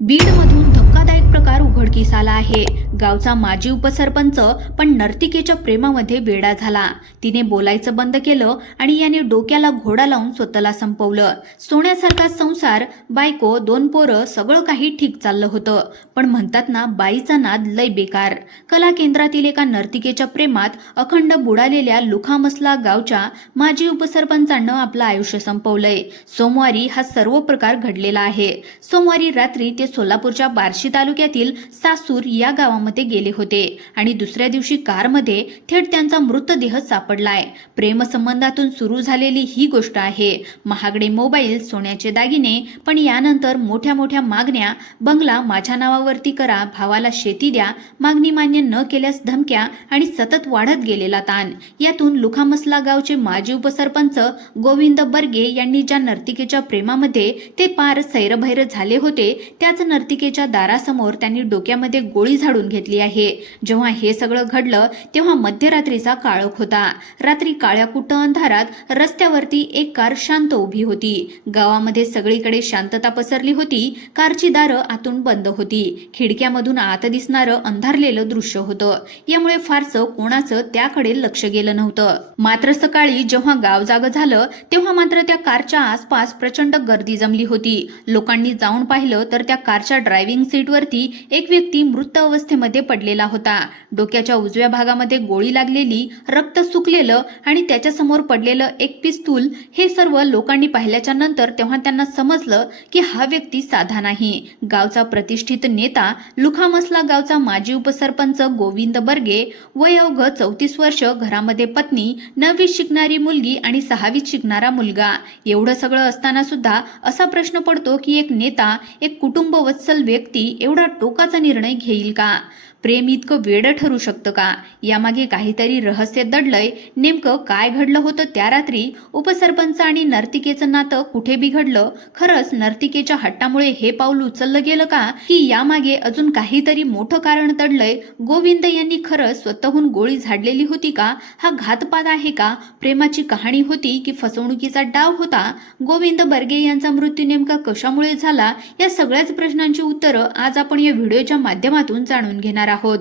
बीडमधून धक्कादायक प्रकार उघडकीस आला आहे. गावचा माजी उपसरपंच पण नर्तिकेच्या प्रेमामध्ये वेडा झाला. तिने बोलायचं बंद केलं आणि याने डोक्याला घोडा लावून स्वतःला संपवलं. सोन्यासारखा संसार बायको दोन पोरं सगळं काही ठीक चाललं होतं. पण म्हणतात ना बाईचा नाद लय बेकार. कला केंद्रातील एका नर्तिकेच्या प्रेमात अखंड बुडालेल्या लुखामसला गावच्या माजी उपसरपंचानं आपलं आयुष्य संपवलंय. सोमवारी हा सर्व प्रकार घडलेला आहे. सोमवारी रात्री ते सोलापूरच्या बार्शी तालुक्यातील सासूर या गावामध्ये गेले होते आणि दुसऱ्या दिवशी कारमध्ये थेट त्यांचा मृतदेह सापडलाय. प्रेमसंबंधातून सुरू झालेली ही गोष्ट आहे. महागडे मोबाईल सोन्याचे दागिने पण यानंतर मोठ्या मोठ्या मागण्या बंगला माझ्या नावावरती करा भावाला शेती द्या मागणी मान्य न केल्यास धमक्या आणि सतत वाढत गेलेला ताण. यातून लुखामसला गावचे माजी उपसरपंच गोविंद बर्गे यांनी ज्या नर्तिकेच्या प्रेमामध्ये ते पार सैरभैर झाले होते त्याच नर्तिकेच्या दारासमोर त्यांनी डोक्यामध्ये गोळी झाडून घेतली. आहे. जेव्हा हे सगळं घडलं तेव्हा मध्यरात्रीचा काळोख होता. रात्री काळ्या कुट्ट अंधारात रस्त्यावरती एक कार शांत उभी होती. गावामध्ये सगळीकडे शांतता पसरली होती. कारची दारं आतून बंद होती. खिडक्यामधून आत दिसणारं अंधारलेलं दृश्य होतं. यामुळे फारसं कोणाचं त्याकडे लक्ष गेलं नव्हतं. मात्र सकाळी जेव्हा गाव जाग झालं तेव्हा मात्र त्या कारच्या आसपास प्रचंड गर्दी जमली होती. लोकांनी जाऊन पाहिलं तर त्या कारच्या ड्रायव्हिंग सीटवरती एक व्यक्ती मृत अवस्थेमध्ये पडलेला होता. डोक्याच्या उजव्या भागामध्ये गोळी लागलेली रक्त सुकलेलं आणि त्याच्यासमोर पडलेलं एक पिस्तूल हे सर्व लोकांनी पाहिल्याच्या नंतर तेव्हा त्यांना समजलं की हा व्यक्ती साधा नाही. गावचा प्रतिष्ठित नेता लुखामसला गावचा माजी उपसरपंच गोविंद बर्गे वय अवघ चौतीस वर्ष घरामध्ये पत्नी नववीत शिकणारी मुलगी आणि सहावीत शिकणारा मुलगा. एवढं सगळं असताना सुद्धा असा प्रश्न पडतो की एक नेता एक कुटुंब वत्सल व्यक्ती एवढा टोकाचा निर्णय घेईल का? प्रेम इतकं वेडं ठरू शकतं का? यामागे काहीतरी रहस्य दडलंय. नेमकं काय घडलं होतं त्या रात्री? उपसरपंच आणि नर्तिकेचं नातं कुठे बिघडलं? खरंच नर्तिकेच्या हट्टामुळे हे पाऊल उचललं गेलं का? की यामागे अजून काहीतरी मोठं कारण दडलंय? गोविंद यांनी खरंच स्वतःहून गोळी झाडलेली होती का? हा घातपात आहे का? प्रेमाची कहाणी होती की फसवणुकीचा डाव होता? गोविंद बर्गे यांचा मृत्यू नेमका कशामुळे झाला? या सगळ्याच प्रश्नांची उत्तरं आज आपण या व्हिडिओच्या माध्यमातून जाणून घेणार आहोत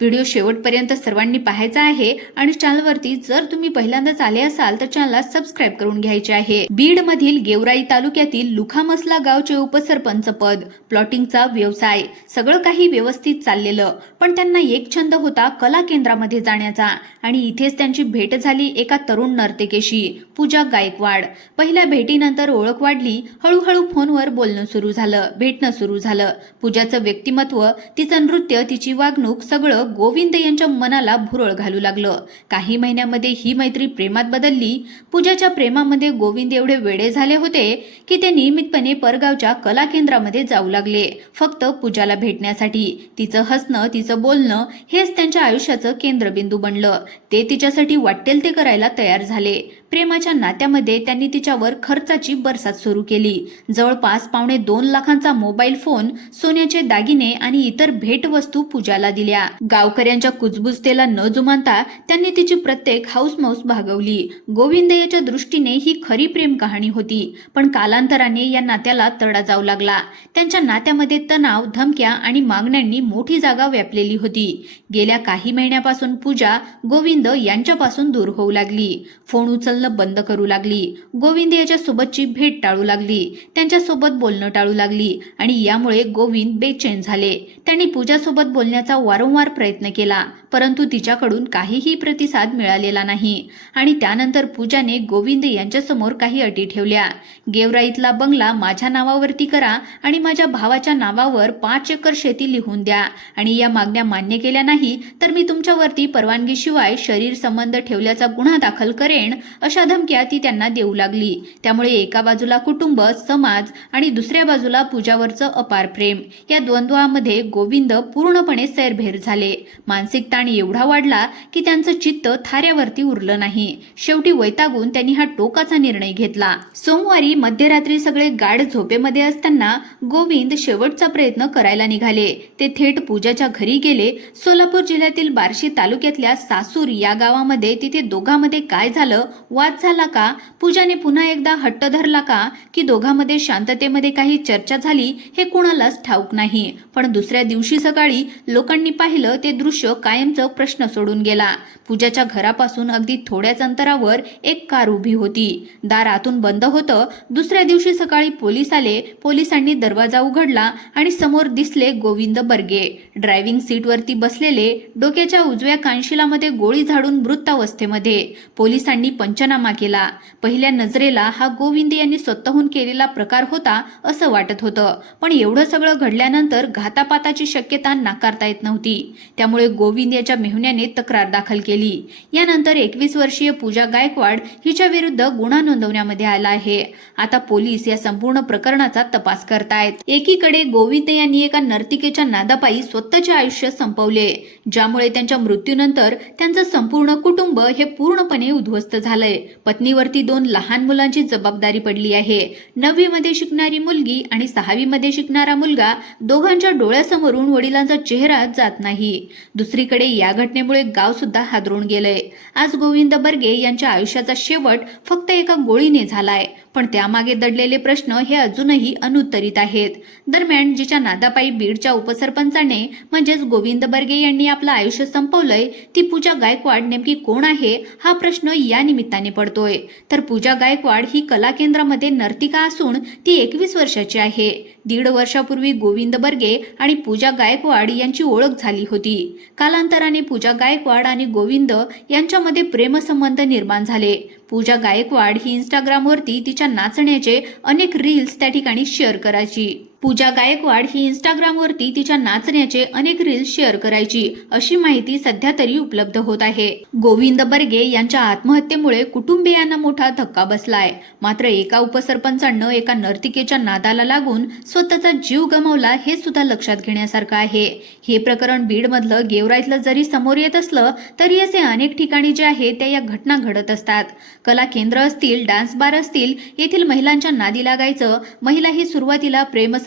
व्हिडिओ शेवटपर्यंत सर्वांनी पाहायचा आहे आणि चॅनलवरती जर तुम्ही पहिल्यांदाच आले असाल तर चॅनलला सबस्क्राईब करून घ्यायचे आहे. बीड मधील गेवराई तालुक्यातील लुखामसला गावचे उपसरपंच पद प्लॉटिंगचा व्यवसाय सगळं काही व्यवस्थित चाललेलं. पण त्यांना एक छंद होता कला केंद्रामध्ये जाण्याचा आणि इथेच त्यांची भेट झाली एका तरुण नर्तिकेशी पूजा गायकवाड. पहिल्या भेटीनंतर ओळख वाढली हळूहळू फोनवर बोलणं सुरू झालं भेटणं सुरू झालं. पूजाचं व्यक्तिमत्व तिचं नृत्य तिची वागणूक सगळं गोविंद यांच्या मनाला भुरळ घालू लागलं. काही महिन्यामध्ये ही मैत्री प्रेमात बदलली. पूजाच्या प्रेमामध्ये गोविंद एवढे वेडे झाले होते की ते नियमितपणे परगावच्या कला केंद्रामध्ये जाऊ लागले. फक्त पूजाला भेटण्यासाठी तिचं हसणं तिचं बोलणं हेच त्यांच्या आयुष्याचं केंद्रबिंदू बनलं. ते तिच्यासाठी वाटेल ते करायला तयार झाले. प्रेमाच्या नात्यामध्ये त्यांनी तिच्यावर खर्चाची बरसात सुरू केली. जवळपास पावणे दोन लाखांचा मोबाईल फोन सोन्याचे दागिने आणि इतर भेटवस्तू पूजाला दिल्या. गावकऱ्यांच्या कुजबुजतेला न जुमानता त्यांनी तिची प्रत्येक हाऊसमौस भागवली. गोविंद याच्या दृष्टीने ही खरी प्रेम कहाणी होती. पण कालांतराने या नात्याला तडा जाऊ लागला. त्यांच्या नात्यामध्ये तणाव धमक्या आणि मागण्यांनी मोठी जागा व्यापलेली होती. गेल्या काही महिन्यापासून पूजा गोविंद यांच्यापासून दूर होऊ लागली. फोन उचलणं बंद करू लागली. गोविंद याच्या सोबतची भेट टाळू लागली. त्यांच्यासोबत बोलणं टाळू लागली. आणि यामुळे गोविंद बेचैन झाले. त्यांनी पूजासोबत बोलण्याचा वारंवार प्रयत्न प्रयत्न केला परंतु तिच्याकडून काहीही प्रतिसाद मिळालेला नाही. आणि त्यानंतर पूजाने गोविंद यांच्यासमोर काही अटी ठेवल्या. गेवराईतला बंगला माझ्या नावावरती करा आणि माझ्या भावाच्या नावावर पाच एकर शेती लिहून द्या. आणि या मागण्या मान्य केल्या नाही तर मी तुमच्यावरती परवानगीशिवाय शरीर संबंध ठेवल्याचा गुन्हा दाखल करेन अशा धमक्या ती त्यांना देऊ लागली. त्यामुळे एका बाजूला कुटुंब समाज आणि दुसऱ्या बाजूला पूजावरचं अपार प्रेम. या द्वंद्वामध्ये गोविंद पूर्णपणे सैरभेर झाले. मानसिक ताण एवढा वाढला की त्यांचं चित्त थाऱ्यावरती उरलं नाही. शेवटी वैतागून त्यांनी हा टोकाचा निर्णय घेतला. सोमवारी मध्यरात्री सगळे गाढ झोपेमध्ये असताना गोविंद शेवटचा प्रयत्न करायला निघाले. ते थेट पूजाच्या घरी गेले. सोलापूर जिल्ह्यातील बार्शी तालुक्यातल्या सासूर या गावामध्ये तिथे दोघांमध्ये काय झालं? वाद झाला का? पूजाने पुन्हा एकदा हट्ट धरला का? की दोघांमध्ये शांततेमध्ये काही चर्चा झाली? हे कुणालाच ठाऊक नाही. पण दुसऱ्या दिवशी सकाळी लोकांनी पाहिलं ते दृश्य कायमचं प्रश्न सोडून गेला. पूजाच्या घरापासून अगदी थोड्याच अंतरावर एक कार उभी होती. दार आतून बंद होतं. दुसऱ्या दिवशी सकाळी पोलीस आले. पोलिसांनी दरवाजा उघडला आणि समोर दिसले गोविंद बर्गे. ड्रायव्हिंग सीटवरती बसलेले डोक्याच्या उजव्या कानशिलामध्ये गोळी झाडून मृतावस्थेमध्ये पोलिसांनी पंचनामा केला. पहिल्या नजरेला हा गोविंद यांनी स्वतःहून केलेला प्रकार होता असं वाटत होतं. पण एवढं सगळं घडल्यानंतर घातापाताची शक्यता नाकारता येत नव्हती. त्यामुळे गोविंद याच्या मेहुण्याने तक्रार दाखल केली. यानंतर एकवीस वर्षीय पूजा गायकवाड हिच्या विरुद्ध गुन्हा नोंदवण्यामध्ये आला आहे. आता पोलीस या संपूर्ण प्रकरणाचा तपास करतायत. एकीकडे गोविंद यांनी एका नर्तिकेच्या नादापायी स्वतःचे आयुष्य संपवले ज्यामुळे त्यांच्या मृत्यूनंतर त्यांचं संपूर्ण कुटुंब हे पूर्णपणे उद्ध्वस्त झालंय. पत्नीवरती दोन लहान मुलांची जबाबदारी पडली आहे. नववी मध्ये शिकणारी मुलगी आणि सहावी मध्ये शिकणारा मुलगा दोघांच्या डोळ्यासमोरून वडिलांचा चेहरा जात नाही. दुसरीकडे या घटनेमुळे गाव सुद्धा हादरून गेलंय. आज गोविंद बर्गे यांच्या आयुष्याचा शेवट फक्त एका गोळीने झालाय. पण त्यामागे दडलेले प्रश्न हे अजूनही अनुत्तरित आहेत. दरम्यान जिच्या नादापायी बीडच्या उपसरपंचाने म्हणजेच गोविंद बर्गे यांनी आपलं आयुष्य संपवलंय ती पूजा गायकवाड नेमकी कोण आहे हा प्रश्न या निमित्ताने पडतोय. तर पूजा गायकवाड ही कला केंद्रामध्ये नर्तिका असून ती एकवीस वर्षाची आहे. दीड वर्षापूर्वी गोविंद बर्गे आणि पूजा गायकवाड यांची ओळख झाली होती. कालांतराने पूजा गायकवाड आणि गोविंद यांच्यामध्ये प्रेमसंबंध निर्माण झाले. पूजा गायकवाड ही इंस्टाग्रामवरती तिच्या नाचण्याचे अनेक रील्स त्या ठिकाणी शेअर करायची. पूजा गायकवाड ही इंस्टाग्रामवरती तिच्या नाचण्याचे अनेक रील्स शेअर करायची अशी माहिती सध्या तरी उपलब्ध होत आहे. गोविंद बर्गे यांच्या आत्महत्येमुळे कुटुंबियांना मोठा धक्का बसलाय. मात्र एका उपसरपंचानं एका नर्तिकेच्या नादाला लागून स्वतःचा जीव गमावला हे सुद्धा लक्षात घेण्यासारखं आहे. हे प्रकरण बीडमधलं गेवराईतलं जरी समोर येत असलं तरी असे अनेक ठिकाणी जे आहे त्या या घटना घडत असतात. कला केंद्र असतील डान्स बार असतील येथील महिलांच्या नादी लागायचं महिला ही सुरुवातीला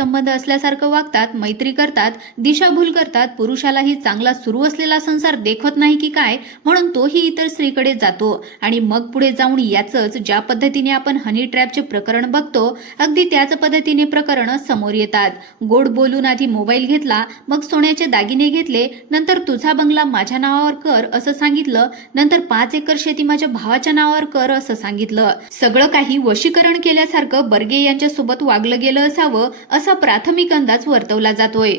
संबंध असल्यासारखं वागतात मैत्री करतात दिशाभूल करतात पुरुषालाही चांगला सुरू असलेला संसार देखवत नाही की काय म्हणून तोही इतर स्त्रीकडे जातो. आणि मग पुढे जाऊन याचंच ज्या पद्धतीने आपण हनी ट्रॅपचे प्रकरण बघतो अगदी त्याच पद्धतीने प्रकरणं समोर येतात. गोड बोलून आधी मोबाईल घेतला मग सोन्याचे दागिने घेतले नंतर तुझा बंगला माझ्या नावावर कर असं सांगितलं नंतर पाच एकर शेती माझ्या भावाच्या नावावर कर असं सांगितलं. सगळं काही वशीकरण केल्यासारखं बर्गे यांच्या सोबत वागलं गेलं असावं असं प्राथमिक अंदाज वर्तवला जातोय.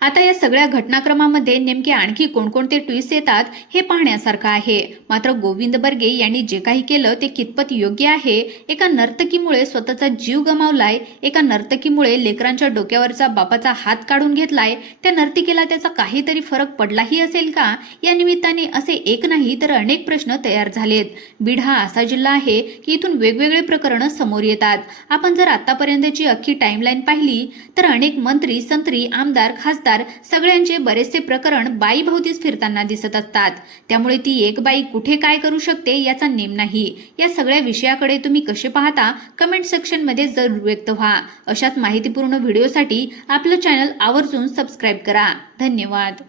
आता या सगळ्या घटनाक्रमामध्ये नेमके आणखी कोणकोणते ट्विस्ट येतात हे पाहण्यासारखं आहे. मात्र गोविंद बर्गे यांनी जे काही केलं ते कितपत योग्य आहे? एका नर्तकीमुळे स्वतःचा जीव गमावलाय एका नर्तकीमुळे लेकरांच्या डोक्यावरचा बापाचा हात काढून घेतलाय त्या नर्तिकेला त्याचा काहीतरी फरक पडलाही असेल का? या निमित्ताने असे एक नाही तर अनेक प्रश्न तयार झालेत. बीड हा असा जिल्हा आहे की इथून वेगवेगळे प्रकरणं समोर येतात. आपण जर आतापर्यंतची अख्खी टाइमलाईन पाहिली तर अनेक मंत्री संत्री आमदार खासदार सगळ्यांचे बरेचसे प्रकरण बाईभोवतीच फिरताना दिसत असतात. त्यामुळे ती एक बाई कुठे काय करू शकते याचा नेम नाही. या सगळ्या विषयाकडे तुम्ही कसे पाहता कमेंट सेक्शनमध्ये जरूर व्यक्त व्हा. अशाच माहितीपूर्ण व्हिडिओसाठी आपलं चॅनल आवर्जून सबस्क्राईब करा. धन्यवाद.